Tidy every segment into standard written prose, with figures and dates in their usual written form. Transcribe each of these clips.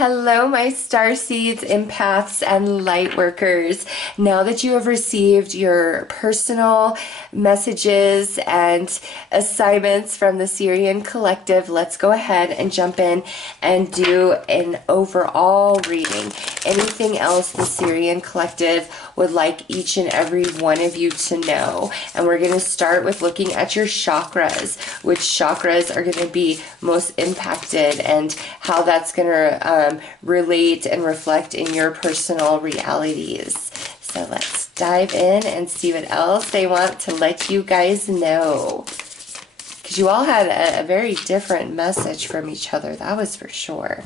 Hello, my Starseeds, Empaths, and Lightworkers. Now that you have received your personal messages and assignments from the Sirian Collective, let's go ahead and jump in and do an overall reading. Anything else the Sirian Collective would like each and every one of you to know. And we're going to start with looking at your chakras, which chakras are going to be most impacted and how that's going to relate and reflect in your personal realities. So let's dive in and see what else they want to let you guys know. Because you all had a very different message from each other, that was for sure.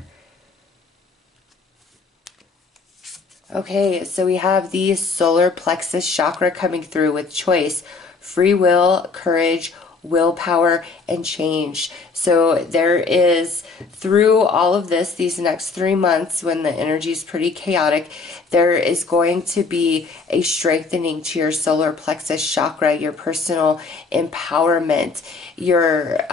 Okay, so we have the solar plexus chakra coming through with choice, free will, courage, willpower, and change. So there is, through all of this, these next 3 months when the energy is pretty chaotic, there is going to be a strengthening to your solar plexus chakra, your personal empowerment, your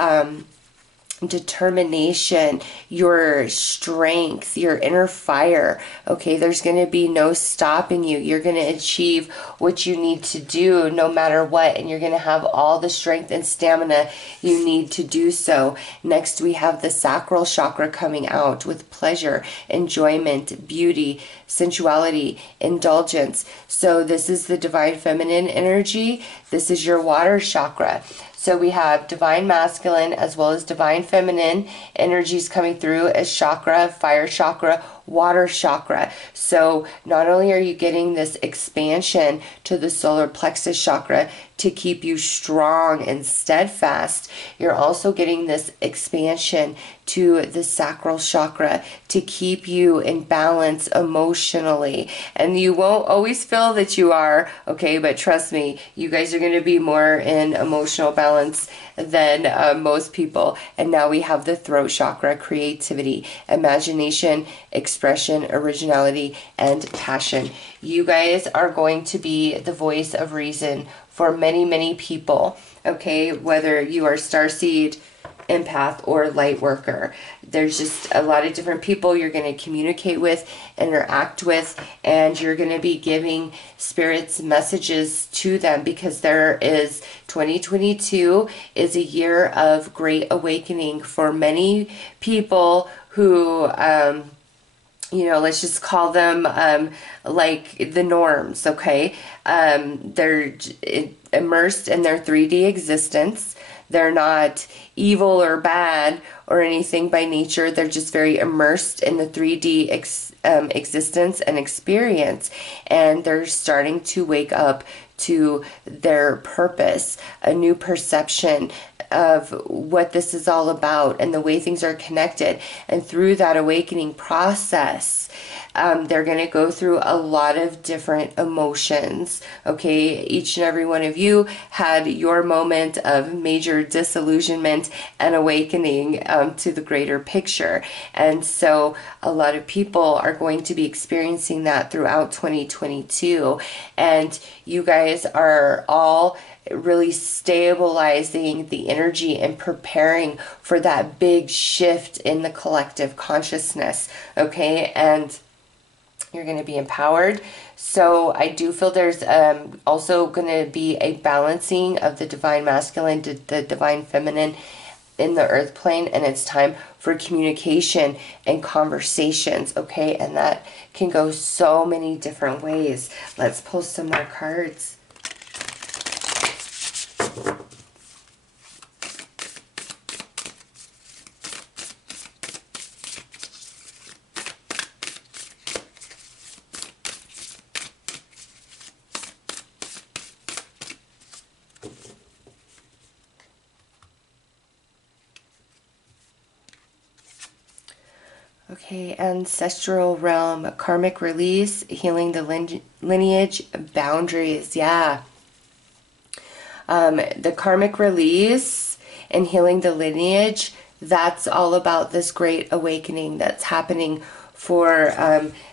determination, your strength, your inner fire. Okay, there's going to be no stopping you. You're going to achieve what you need to do no matter what, and you're going to have all the strength and stamina you need to do so. Next, we have the sacral chakra coming out with pleasure, enjoyment, beauty, sensuality, indulgence. So this is the divine feminine energy. This is your water chakra. So we have divine masculine as well as divine feminine energies coming through as chakra, fire chakra, water chakra. So not only are you getting this expansion to the solar plexus chakra to keep you strong and steadfast, you're also getting this expansion to the sacral chakra to keep you in balance emotionally. And you won't always feel that you are, okay, but trust me, you guys are going to be more in emotional balance than most people. And now we have the throat chakra, creativity, imagination, expression, originality, and passion. You guys are going to be the voice of reason for many, many people, okay, whether you are Starseed, Empath, or Lightworker. There's just a lot of different people you're going to communicate with, interact with, and you're going to be giving spirits messages to them, because there is 2022 is a year of great awakening for many people who you know, let's just call them like the norms, okay? They're immersed in their 3D existence. They're not evil or bad or anything by nature. They're just very immersed in the 3D existence and experience. And they're starting to wake up to their purpose, a new perception of what this is all about and the way things are connected. And through that awakening process, they're going to go through a lot of different emotions. Okay, each and every one of you had your moment of major disillusionment and awakening to the greater picture. And so a lot of people are going to be experiencing that throughout 2022. And you guys are all really stabilizing the energy and preparing for that big shift in the collective consciousness. Okay, and you're going to be empowered. So I do feel there's also going to be a balancing of the divine masculine to the divine feminine in the earth plane, and it's time for communication and conversations, okay? And that can go so many different ways. Let's pull some more cards. Okay, ancestral realm, karmic release, healing the lineage, boundaries, yeah. The karmic release and healing the lineage, that's all about this great awakening that's happening for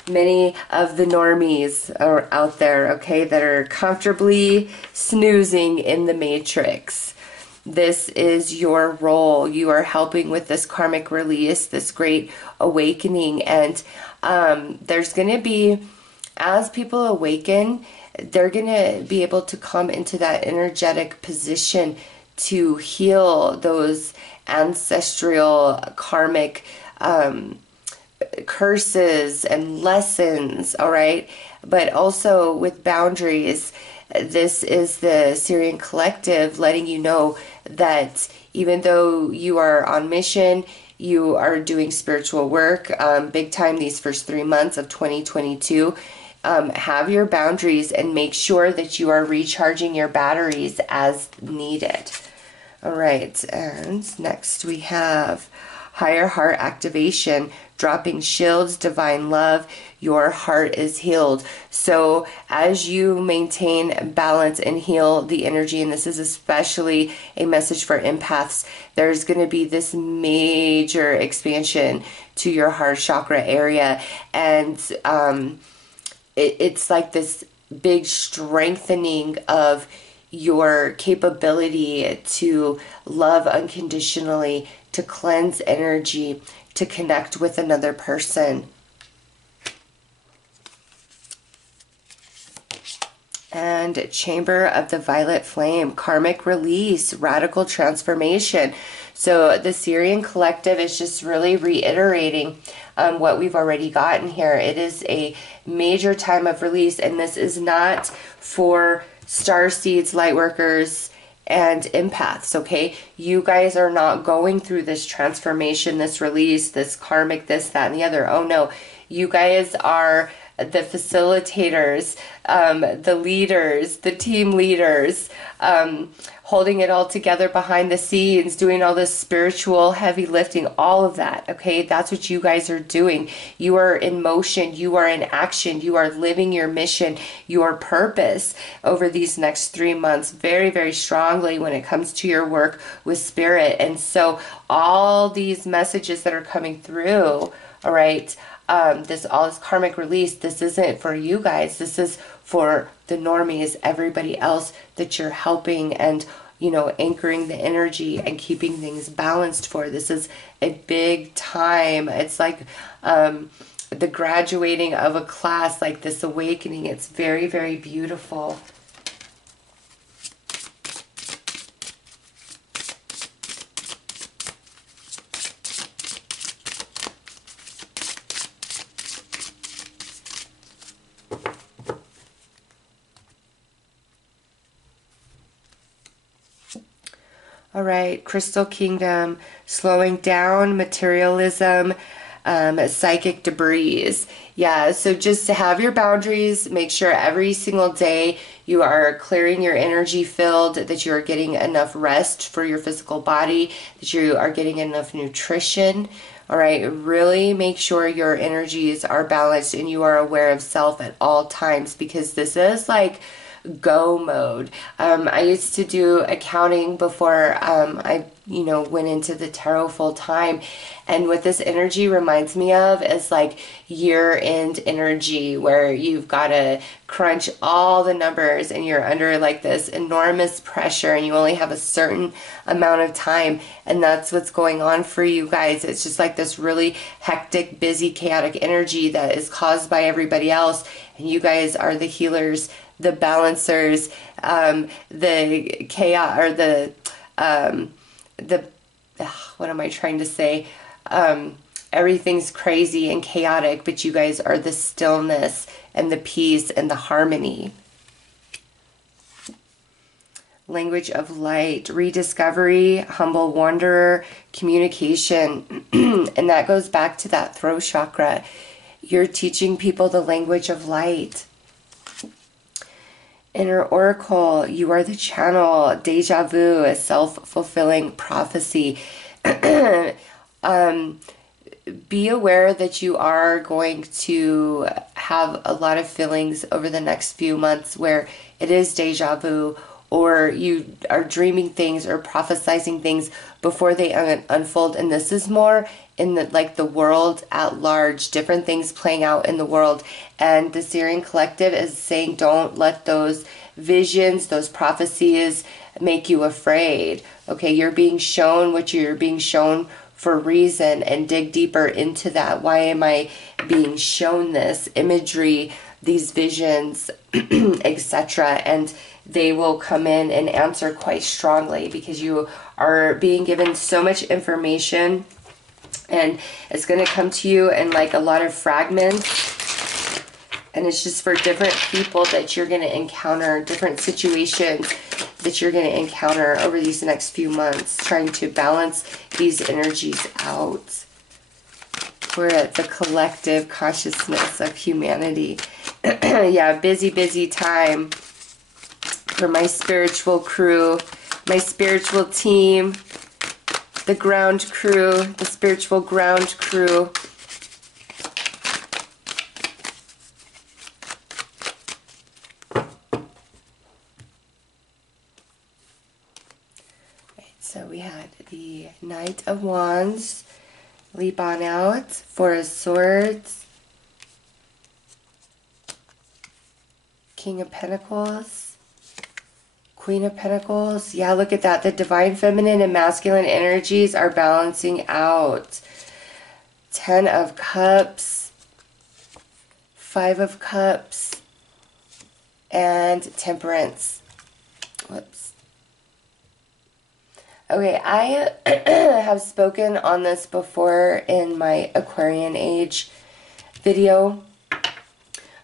many of the normies are out there, okay, that are comfortably snoozing in the matrix. this is your role. You are helping with this karmic release, this great awakening. And there's going to be, as people awaken, they're going to be able to come into that energetic position to heal those ancestral karmic curses and lessons, all right? But also with boundaries, this is the Sirian collective letting you know that even though you are on mission, you are doing spiritual work big time these first 3 months of 2022. Have your boundaries and make sure that you are recharging your batteries as needed. All right, and next we have higher heart activation, dropping shields, divine love, your heart is healed. So as you maintain balance and heal the energy, and this is especially a message for empaths, there's going to be this major expansion to your heart chakra area. And it's like this big strengthening of your capability to love unconditionally, to cleanse energy, to connect with another person. And Chamber of the Violet Flame, karmic release, radical transformation. So the Sirian collective is just really reiterating what we've already gotten here. It is a major time of release, and this is not for Starseeds, Lightworkers, and Empaths, okay? You guys are not going through this transformation, this release, this karmic, this, that, and the other. Oh no, you guys are the facilitators, the leaders, the team leaders, holding it all together behind the scenes, doing all this spiritual heavy lifting, all of that, okay? That's what you guys are doing. You are in motion, you are in action, you are living your mission, your purpose over these next 3 months very, very strongly when it comes to your work with spirit. And so all these messages that are coming through, all right, all this karmic release, this isn't for you guys. This is for the normies, everybody else that you're helping and, you know, anchoring the energy and keeping things balanced for. This is a big time. It's like the graduating of a class, like this awakening. It's very, very beautiful. All right, Crystal Kingdom, slowing down materialism, psychic debris. Yeah, so just to have your boundaries, make sure every single day you are clearing your energy field, that you are getting enough rest for your physical body, that you are getting enough nutrition. All right, really make sure your energies are balanced and you are aware of self at all times, because this is like go mode. I used to do accounting before I went into the tarot full time, and what this energy reminds me of is like year-end energy, where you've got to crunch all the numbers and you're under like this enormous pressure and you only have a certain amount of time, and that's what's going on for you guys. It's just like this really hectic, busy, chaotic energy that is caused by everybody else, and you guys are the healers, the balancers, the chaos, or the what am I trying to say? Everything's crazy and chaotic, but you guys are the stillness and the peace and the harmony. Language of light, rediscovery, humble wanderer, communication. And that goes back to that throat chakra. You're teaching people the language of light. Inner oracle, you are the channel. Deja vu, a self-fulfilling prophecy. Be aware that you are going to have a lot of feelings over the next few months where it is deja vu, or you are dreaming things or prophesizing things before they unfold. And this is more in the world at large, different things playing out in the world. And the Sirian collective is saying, don't let those visions, those prophecies make you afraid. Okay, you're being shown what you're being shown for a reason, and dig deeper into that. Why am I being shown this imagery, these visions, etc.? And they will come in and answer quite strongly, because you are being given so much information, and it's going to come to you in like a lot of fragments. And it's just for different people that you're going to encounter, different situations that you're going to encounter over these next few months, trying to balance these energies out. We're at the collective consciousness of humanity. Yeah, busy, busy time for my spiritual crew, my spiritual team, the ground crew, the spiritual ground crew. So we had the Knight of Wands, leap on out, Four of Swords, King of Pentacles, Queen of Pentacles. Yeah, look at that. The divine feminine and masculine energies are balancing out. Ten of Cups, Five of Cups, and Temperance. Whoops. Okay, I have spoken on this before in my Aquarian Age video.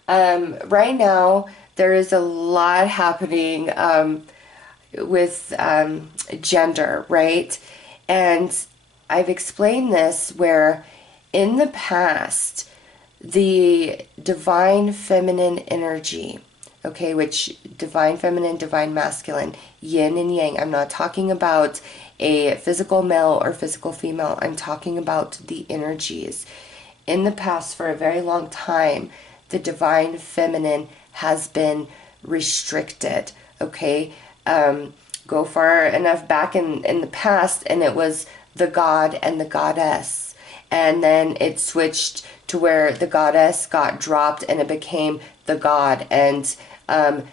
Right now, there is a lot happening with gender, right? And I've explained this where in the past, the divine feminine energy, okay, which divine feminine, divine masculine, yin and yang. I'm not talking about a physical male or physical female. I'm talking about the energies. In the past, for a very long time, the divine feminine has been restricted, okay? Go far enough back in the past, and it was the god and the goddess. And then it switched to where the goddess got dropped and it became the god and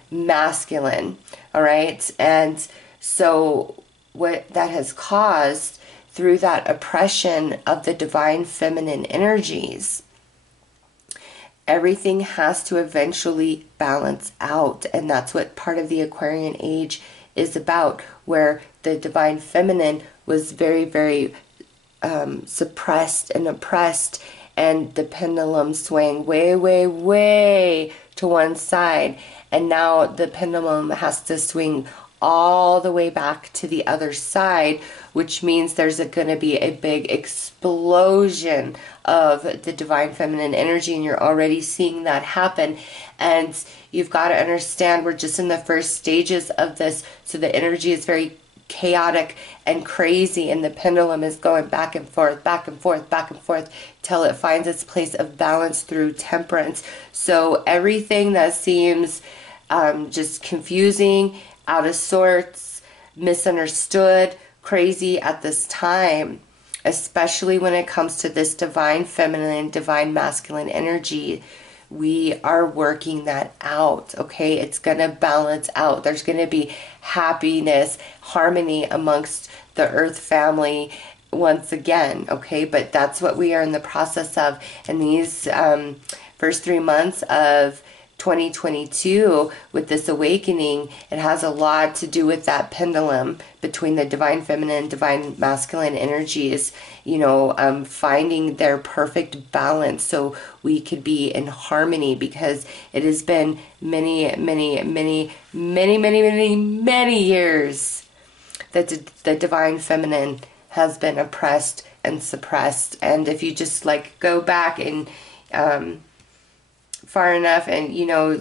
masculine, all right? And so what that has caused through that oppression of the divine feminine energies, everything has to eventually balance out. And that's what part of the Aquarian Age is about, where the divine feminine was very, very suppressed and oppressed, and the pendulum swaying way, way, way to one side. And now the pendulum has to swing all the way back to the other side, which means there's going to be a big explosion of the divine feminine energy, and you're already seeing that happen. And you've got to understand, we're just in the first stages of this, so the energy is very chaotic and crazy, and the pendulum is going back and forth, back and forth, back and forth, till it finds its place of balance through temperance. So everything that seems just confusing, out of sorts, misunderstood, crazy at this time, especially when it comes to this divine feminine, divine masculine energy, we are working that out, okay? It's going to balance out. There's going to be happiness, harmony amongst the earth family once again, okay? But that's what we are in the process of. In these first 3 months of 2022, with this awakening, it has a lot to do with that pendulum between the divine feminine, divine masculine energies, you know, finding their perfect balance so we could be in harmony, because it has been many years that the divine feminine has been oppressed and suppressed. And if you just like go back and far enough, and you know,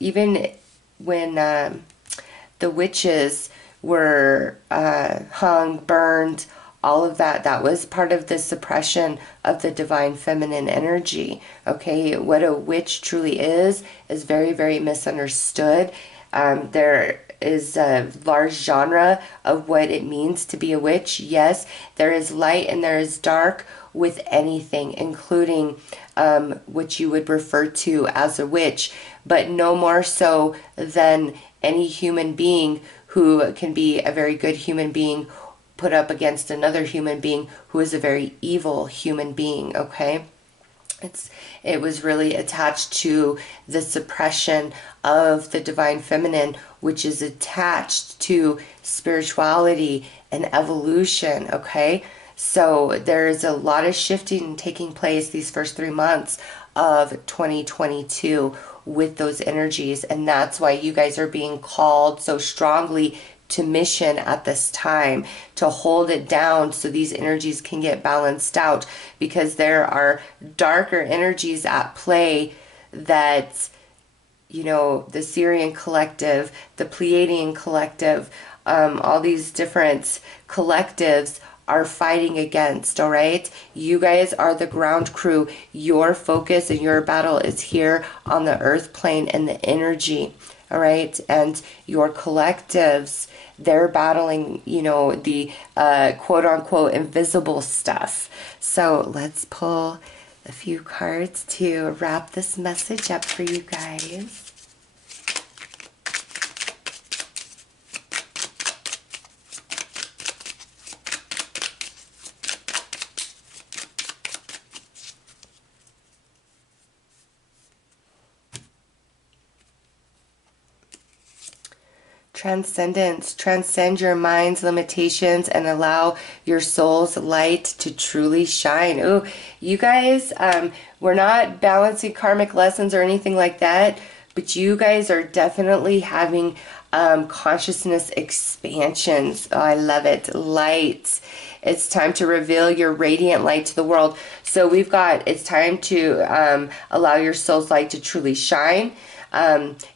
even when the witches were hung, burned, all of that, that was part of the suppression of the divine feminine energy, okay? What a witch truly is very, very misunderstood. There is a large genre of what it means to be a witch. Yes, there is light and there is dark with anything, including what you would refer to as a witch. but no more so than any human being who can be a very good human being put up against another human being who is a very evil human being, okay? It was really attached to the suppression of the divine feminine, which is attached to spirituality and evolution, okay? So there's a lot of shifting taking place these first 3 months of 2022 with those energies, and that's why you guys are being called so strongly to mission at this time, to hold it down so these energies can get balanced out, because there are darker energies at play that, you know, the Sirian collective, the Pleiadian collective, all these different collectives are fighting against, all right? You guys are the ground crew. Your focus and your battle is here on the earth plane and the energy, all right? And your collectives, they're battling, you know, the quote-unquote invisible stuff. So let's pull a few cards to wrap this message up for you guys. Transcendence. Transcend your mind's limitations and allow your soul's light to truly shine. Ooh, you guys, we're not balancing karmic lessons or anything like that, but you guys are definitely having consciousness expansions. Oh, I love it. Light. It's time to reveal your radiant light to the world. So we've got, it's time to allow your soul's light to truly shine.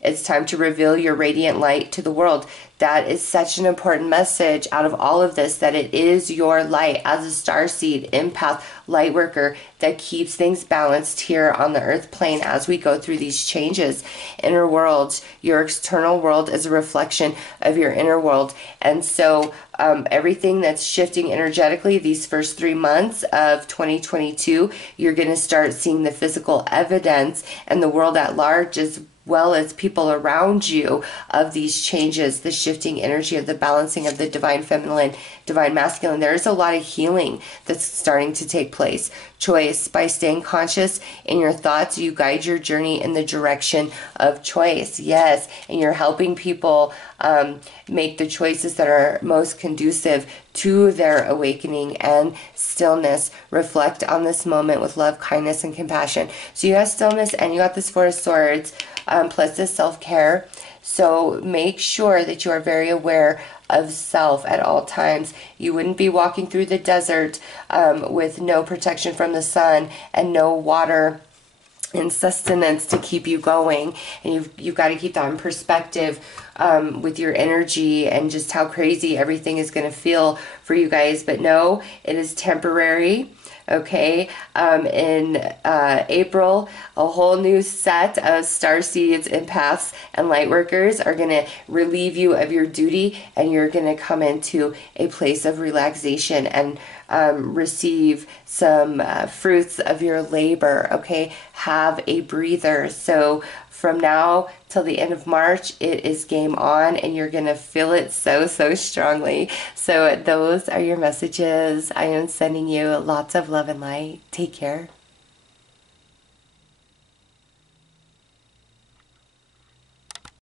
It's time to reveal your radiant light to the world. That is such an important message out of all of this, that it is your light as a starseed, empath, light worker that keeps things balanced here on the earth plane as we go through these changes. Inner world, your external world is a reflection of your inner world. And so everything that's shifting energetically these first 3 months of 2022, you're going to start seeing the physical evidence, and the world at large as well as people around you, of these changes, the shifting energy of the balancing of the divine feminine, divine masculine. There is a lot of healing that's starting to take place. Choice. By staying conscious in your thoughts, you guide your journey in the direction of choice. Yes, and you're helping people make the choices that are most conducive to their awakening and stillness. Reflect on this moment with love, kindness, and compassion. So you have stillness and you got this Four of Swords, plus this self-care. So make sure that you are very aware of self at all times. You wouldn't be walking through the desert with no protection from the sun and no water and sustenance to keep you going. And you've got to keep that in perspective with your energy and just how crazy everything is going to feel for you guys. But no, it is temporary. Okay, in April, a whole new set of Starseeds, Empaths, and Lightworkers are going to relieve you of your duty, and you're going to come into a place of relaxation and receive some fruits of your labor. Okay, have a breather. So from now till the end of March, it is game on, and you're going to feel it so, so strongly. So those are your messages. I am sending you lots of love and light. Take care.